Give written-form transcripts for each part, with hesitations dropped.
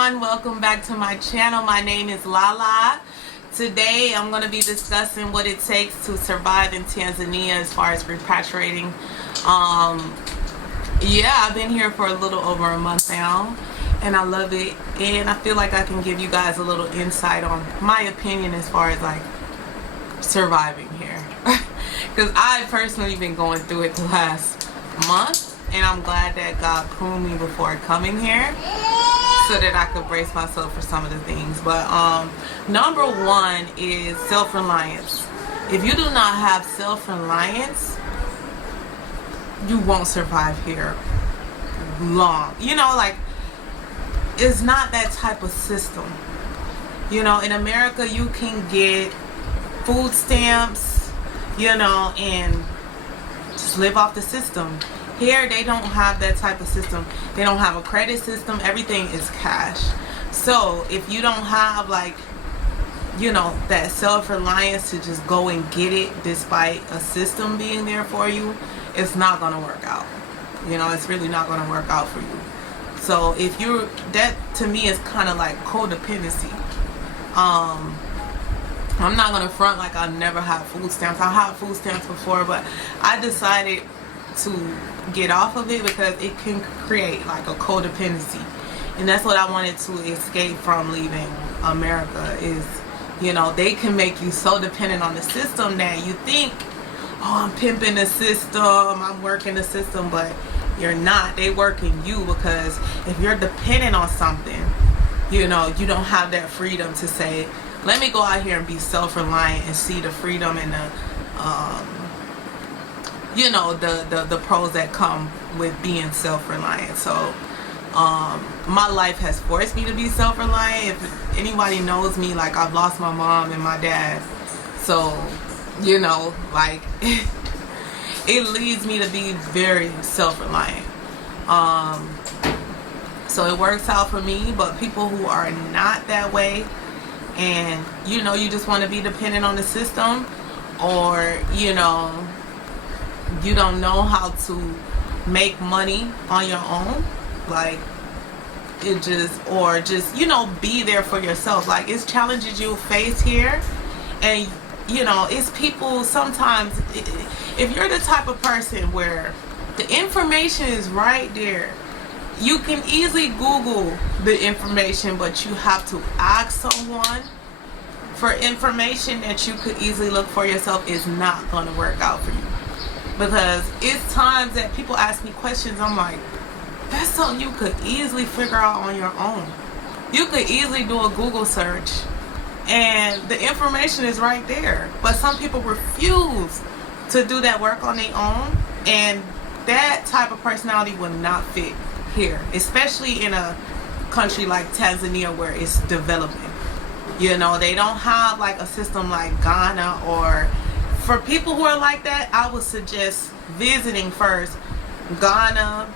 everyone, welcome back to my channel. My name is Lala. Today I'm going to be discussing what it takes to survive in Tanzania as far as repatriating. Yeah, I've been here for a little over a month now and I love it, and I feel like I can give you guys a little insight on my opinion as far as like surviving here. Because I've personally been going through it the last month, and I'm glad that God pruned me before coming here so that I could brace myself for some of the things. But number one is self-reliance. If you do not have self-reliance, you won't survive here long. You know, like, it's not that type of system. You know, in America you can get food stamps, you know, and just live off the system. Here they don't have that type of system. They don't have a credit system. Everything is cash. So if you don't have, like, you know, that self-reliance to just go and get it despite a system being there for you, it's not going to work out. You know, it's really not going to work out for you. So if you're, that to me is kind of like codependency. I'm not going to front like I never had food stamps. I had food stamps before, but I decided to get off of it because it can create like a codependency, and that's what I wanted to escape from leaving America. Is, you know, they can make you so dependent on the system that you think, oh, I'm pimping the system, I'm working the system, but you're not. They working you, because if you're dependent on something, you know, you don't have that freedom to say, let me go out here and be self-reliant and see the freedom and the you know, the pros that come with being self-reliant. So my life has forced me to be self-reliant. If anybody knows me, like, I've lost my mom and my dad, so, you know, like, it leads me to be very self-reliant. So it works out for me. But people who are not that way, and, you know, you just want to be dependent on the system, or, you know, you don't know how to make money on your own, like, it just, or just, you know, be there for yourself. Like, it's challenges you'll face here, and, you know, it's people sometimes, if you're the type of person where the information is right there, you can easily Google the information, but you have to ask someone for information that you could easily look for yourself. Is not going to work out for you. Because it's times that people ask me questions, I'm like, that's something you could easily figure out on your own. You could easily do a Google search and the information is right there. But some people refuse to do that work on their own, and that type of personality will not fit here, especially in a country like Tanzania where it's developing. You know, they don't have like a system like Ghana. Or for people who are like that, I would suggest visiting first Ghana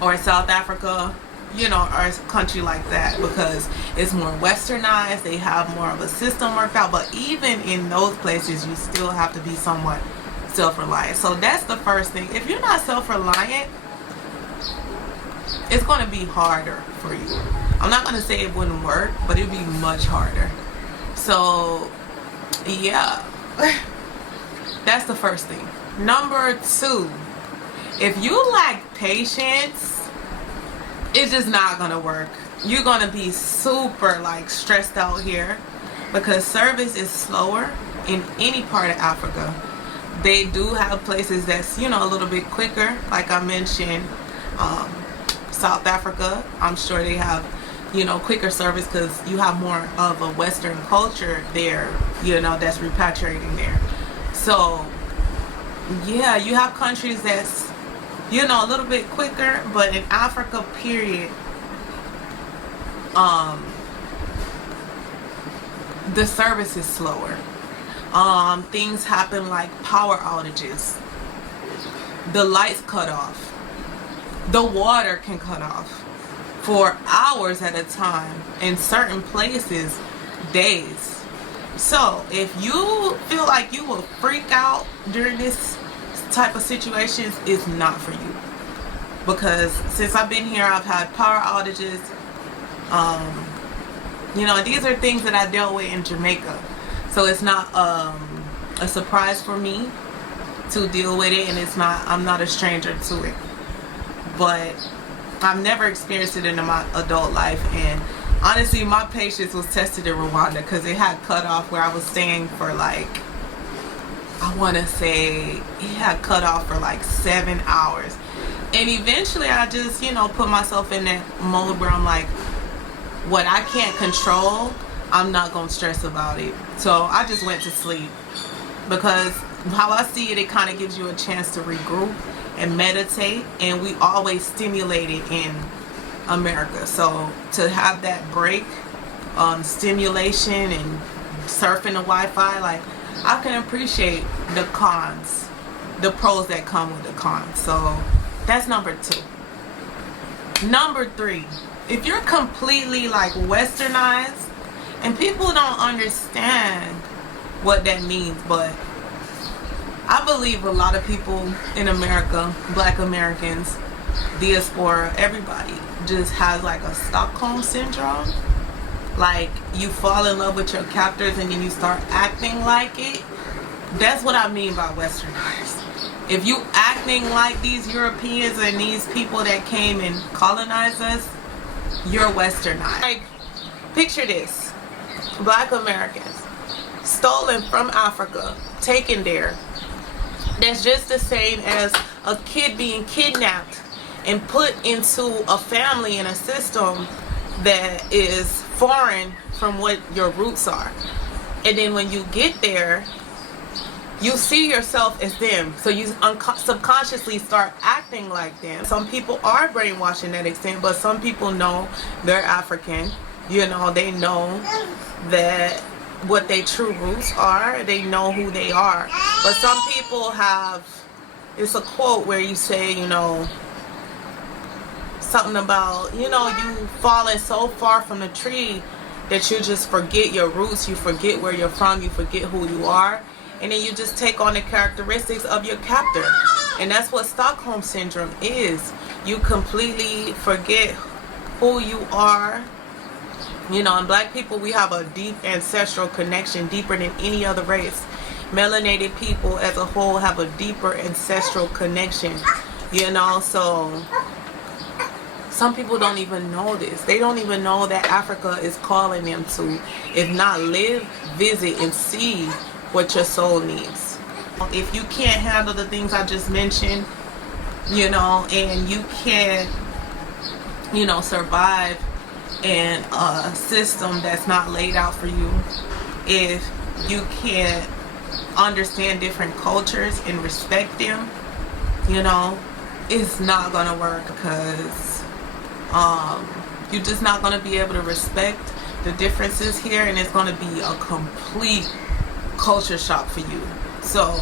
or South Africa, you know, or a country like that, because it's more westernized. They have more of a system worked out. But even in those places, you still have to be somewhat self-reliant. So that's the first thing. If you're not self-reliant, it's going to be harder for you. I'm not going to say it wouldn't work, but it would be much harder. So yeah, that's the first thing. Number two, if you lack patience, it's just not going to work. You're going to be super, like, stressed out here, because service is slower in any part of Africa. They do have places that's, you know, a little bit quicker. Like I mentioned, South Africa, I'm sure they have, you know, quicker service because you have more of a Western culture there, you know, that's repatriating there. So yeah, you have countries that's, you know, a little bit quicker. But in Africa, period, the service is slower. Things happen like power outages, the lights cut off, the water can cut off for hours at a time, in certain places days. So if you feel like you will freak out during this type of situations, it's not for you. Because since I've been here, I've had power outages, You know, these are things that I dealt with in Jamaica, so it's not a surprise for me to deal with it, and I'm not a stranger to it. But I've never experienced it in my adult life, and honestly, my patience was tested in Rwanda because it had cut off where I was staying for like, I want to say it had cut off for like 7 hours. And eventually I just, you know, put myself in that mode where I'm like, what I can't control, I'm not going to stress about it. So I just went to sleep, because how I see it, it kind of gives you a chance to regroup and meditate, and we always stimulated in America. So to have that break, stimulation and surfing the Wi-Fi, like, I can appreciate the cons, the pros that come with the cons. So that's number 2. Number 3, if you're completely like westernized, and people don't understand what that means, but I believe a lot of people in America, black Americans, diaspora, everybody just has like a Stockholm syndrome. Like, you fall in love with your captors and then you start acting like it. That's what I mean by westernized. If you acting like these Europeans and these people that came and colonized us, you're westernized. Like, picture this: black Americans stolen from Africa, taken there. That's just the same as a kid being kidnapped and put into a family and a system that is foreign from what your roots are. And then when you get there, you see yourself as them, so you subconsciously start acting like them. Some people are brainwashed in that extent, but some people know they're African. You know, they know that what their true roots are. They know who they are. But some people have, it's a quote where you say, you know, something about, you know, you falling so far from the tree that you just forget your roots, you forget where you're from, you forget who you are, and then you just take on the characteristics of your captor. And that's what Stockholm syndrome is. You completely forget who you are. You know, and black people, we have a deep ancestral connection, deeper than any other race. Melanated people as a whole have a deeper ancestral connection, you know. So some people don't even know this. They don't even know that Africa is calling them to, if not live, visit and see what your soul needs. If you can't handle the things I just mentioned, you know, and you can't, you know, survive in a system that's not laid out for you, if you can't understand different cultures and respect them, you know, it's not gonna work, because you're just not gonna be able to respect the differences here, and it's gonna be a complete culture shock for you. So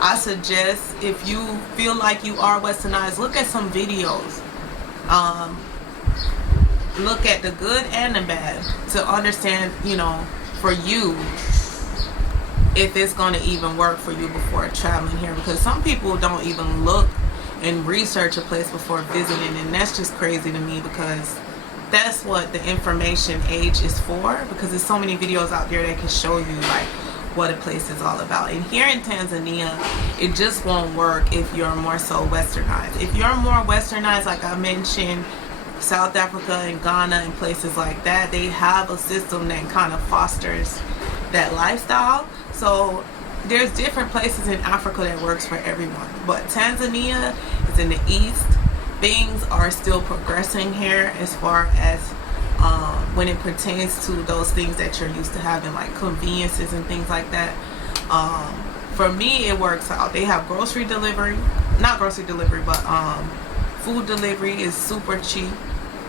I suggest, if you feel like you are westernized, look at some videos. Look at the good and the bad to understand, you know, for you, if it's going to even work for you before traveling here. Because some people don't even look and research a place before visiting, and that's just crazy to me, because that's what the information age is for, because there's so many videos out there that can show you like what a place is all about. And here in Tanzania, it just won't work if you're more so westernized. If you're more westernized, like I mentioned, South Africa and Ghana and places like that, they have a system that kind of fosters that lifestyle. So there's different places in Africa that works for everyone. But Tanzania is in the east. Things are still progressing here as far as when it pertains to those things that you're used to having, like conveniences and things like that. For me, it works out. They have grocery delivery, not grocery delivery, but food delivery is super cheap,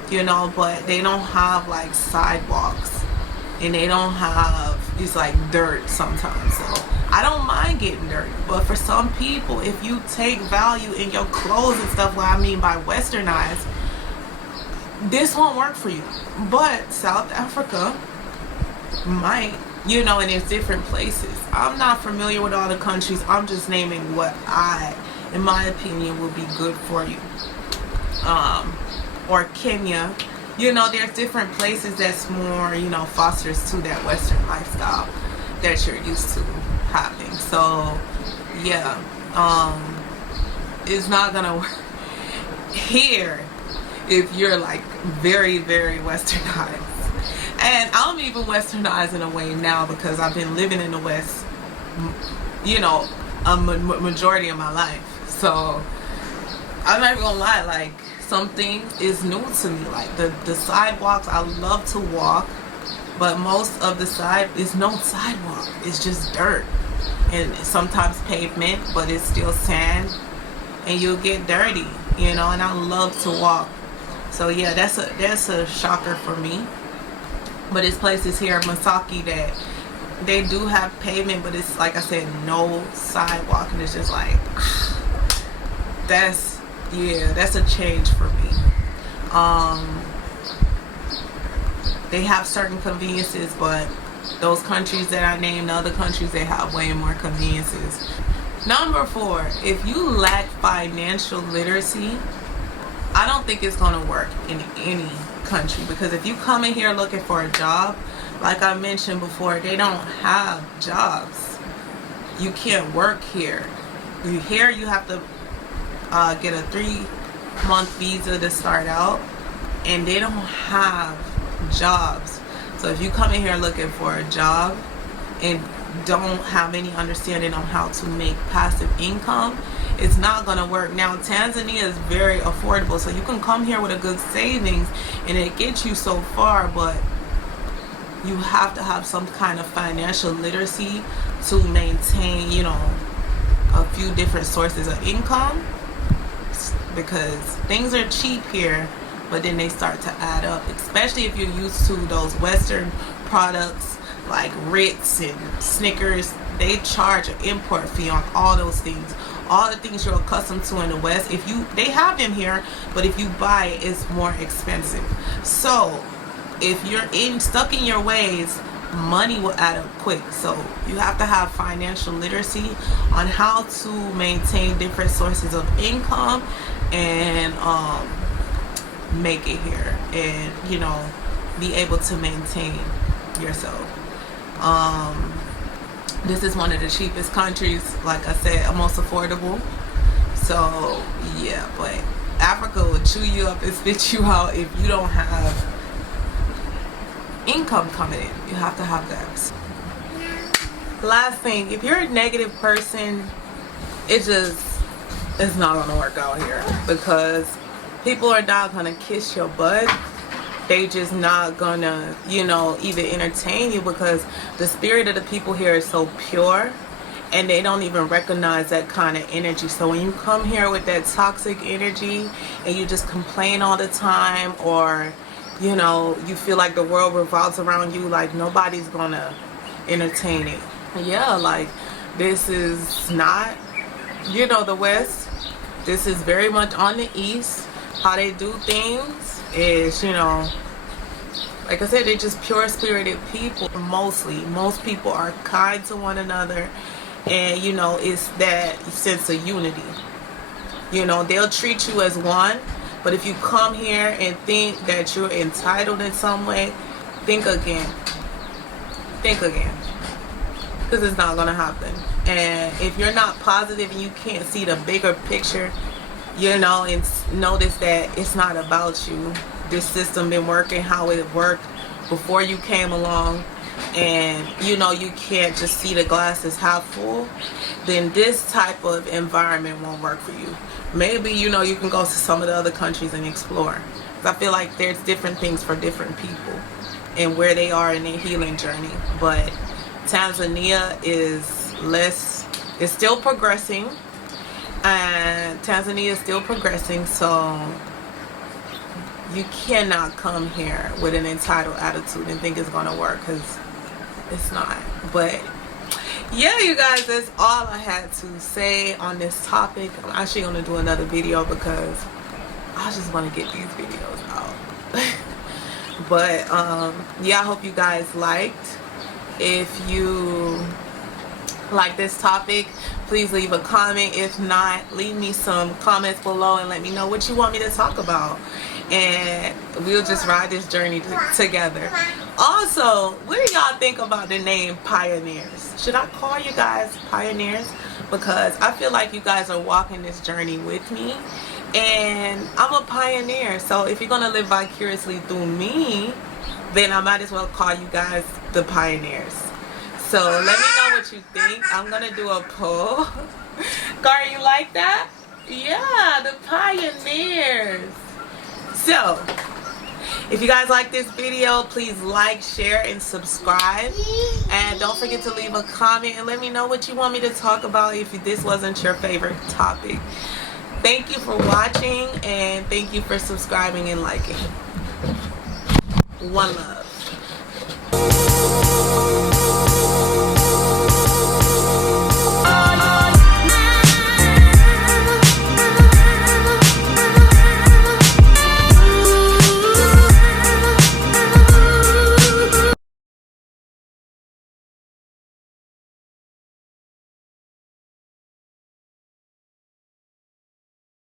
you know, but they don't have like sidewalks, and they don't have, it's like dirt sometimes. So I don't mind getting dirty, but for some people, if you take value in your clothes and stuff, what I mean by westernized, this won't work for you. But South Africa might, you know, and there's different places. I'm not familiar with all the countries. I'm just naming what in my opinion, will be good for you. Or Kenya. you know, there's different places that's more, you know, fosters to that Western lifestyle that you're used to having. So yeah, it's not gonna work here if you're like very, very westernized. And I'm even westernized in a way now because I've been living in the West, you know, a majority of my life. So I'm not even gonna lie, like, something is new to me. Like the sidewalks, I love to walk, but most of the side is no sidewalk. It's just dirt and sometimes pavement, but it's still sand, and you'll get dirty, you know. And I love to walk. So yeah, that's a shocker for me. But there's places here in Masaki that they do have pavement, but it's like I said, no sidewalk, and it's just like that's a change for me. They have certain conveniences, but those countries that I named, the other countries, they have way more conveniences. Number 4, if you lack financial literacy, I don't think it's going to work in any country, because if you come in here looking for a job, like I mentioned before, they don't have jobs. You can't work here. Here you have to get a 3-month visa to start out, and they don't have jobs. So if you come in here looking for a job and don't have any understanding on how to make passive income, it's not gonna work. Now Tanzania is very affordable, so you can come here with a good savings and it gets you so far, but you have to have some kind of financial literacy to maintain, you know, a few different sources of income, because things are cheap here, but then they start to add up, especially if you're used to those Western products like Ritz and Snickers. They charge an import fee on all those things. All the things you're accustomed to in the West, they have them here, but if you buy it, it's more expensive. So if you're stuck in your ways, money will add up quick. So you have to have financial literacy on how to maintain different sources of income and make it here, and, you know, be able to maintain yourself. This is one of the cheapest countries, like I said, most affordable. So yeah, but Africa will chew you up and spit you out if you don't have income coming in. You have to have that. Last thing, if you're a negative person, it's not gonna work out here, because people are not gonna kiss your butt. They just not gonna, you know, even entertain you, because the spirit of the people here is so pure, and they don't even recognize that kind of energy. So when you come here with that toxic energy and you just complain all the time, or, you know, you feel like the world revolves around you, like nobody's gonna entertain it. Yeah, like, this is not, you know, the West. This is very much on the East. How they do things is, you know, like I said, they're just pure spirited people. Most people are kind to one another, and, you know, it's that sense of unity. You know, they'll treat you as one, but if you come here and think that you're entitled in some way, think again, because it's not gonna happen. And if you're not positive and you can't see the bigger picture, you know, and notice that it's not about you. This system been working how it worked before you came along, and, you know, you can't just see the glass as half full, then this type of environment won't work for you. Maybe, you know, you can go to some of the other countries and explore. 'Cause I feel like there's different things for different people and where they are in their healing journey. But Tanzania is still progressing. And Tanzania is still progressing, so you cannot come here with an entitled attitude and think it's going to work, because it's not. But yeah, you guys, that's all I had to say on this topic. I'm actually going to do another video because I just want to get these videos out. But yeah, I hope you guys liked. If you like this topic, please leave a comment. If not, leave me some comments below and let me know what you want me to talk about. And we'll just ride this journey together. Also, what do y'all think about the name Pioneers? Should I call you guys Pioneers? Because I feel like you guys are walking this journey with me, and I'm a pioneer. So if you're gonna live vicariously through me, then I might as well call you guys the Pioneers. So let me know what you think. I'm gonna do a poll. Gar, you like that? Yeah, the Pioneers. So if you guys like this video, please like, share, and subscribe. And don't forget to leave a comment and let me know what you want me to talk about if this wasn't your favorite topic. Thank you for watching, and thank you for subscribing and liking. One love.